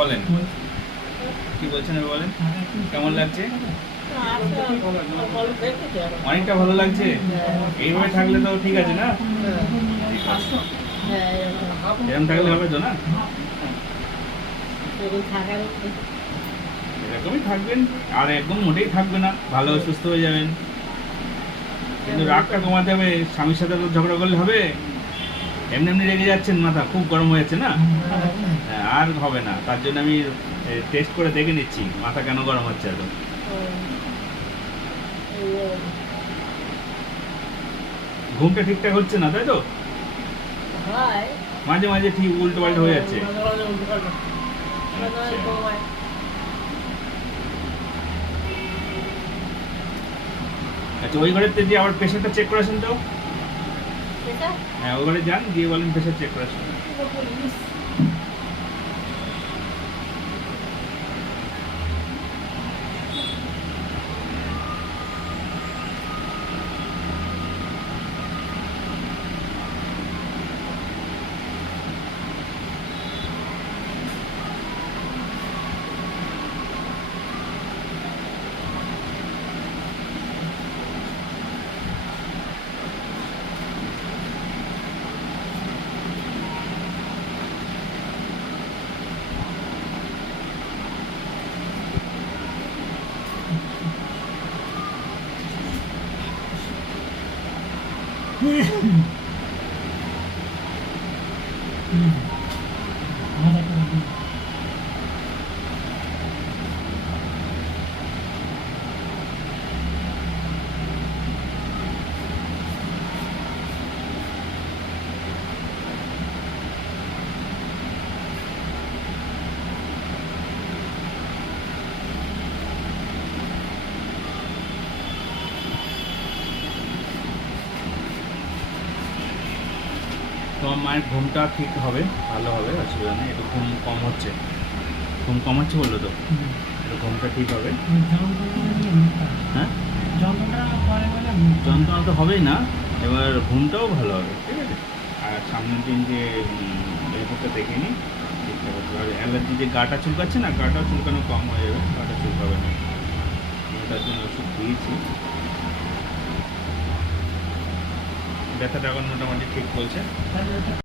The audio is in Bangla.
বলেন কি বলছেন বলেন, কেমন লাগছে? অনেকটা ভালো লাগছে। এইভাবে থাকলে তো ঠিক আছে না? এরকম থাকলে হবে তো না? এরকমই থাকবেন, আর একদম মোটেই থাকবে না, ভালো সুস্থ হয়ে যাবেন। কিন্তু রাগটা কমাতে হবে, স্বামীর সাথে তো ঝগড়া করলে হবে? এমনি এমনি রেগে যাচ্ছেন, মাথা খুব গরম হয়ে যাচ্ছে না? হ্যাঁ, আর হবে না, তার জন্য আমি টেস্ট করে দেখে নিচ্ছি মাথা কেন গরম হচ্ছে এত। ঘুমটা ঠিকঠাক হচ্ছে না, তাই তো? মাঝে মাঝে ঠিক উল্টো পাল্টা হয়ে যাচ্ছে। আচ্ছা, ওই ঘরের যে আবার প্রেশারটা চেক করেছেন তো? হ্যাঁ, ওই ঘরে যান, গিয়ে বলেন প্রেশার চেক করেছেন। তোমার মায়ের ঘুমটা ঠিক হবে, ভালো হবে, অসুবিধা নেই। একটু ঘুম কম হচ্ছে, ঘুম কম হচ্ছে বললো তো, একটু ঘুমটা ঠিক হবে। হ্যাঁ, যন্ত্রণা তো হবেই না, এবার ঘুমটাও ভালো হবে, ঠিক আছে? আর সামনের দিন যে রিপোর্টটা দেখে নিই, ঠিকঠাক হচ্ছে। আর অ্যালার্জি যে গাটা চুলকাচ্ছে না, গাটা চুলকানো কম হয়ে যাবে, গাটা চুলকাবে না। আমি তার জন্য ওষুধ দিয়েছি। ব্যথাটা এখন মোটামুটি ঠিক বলছে।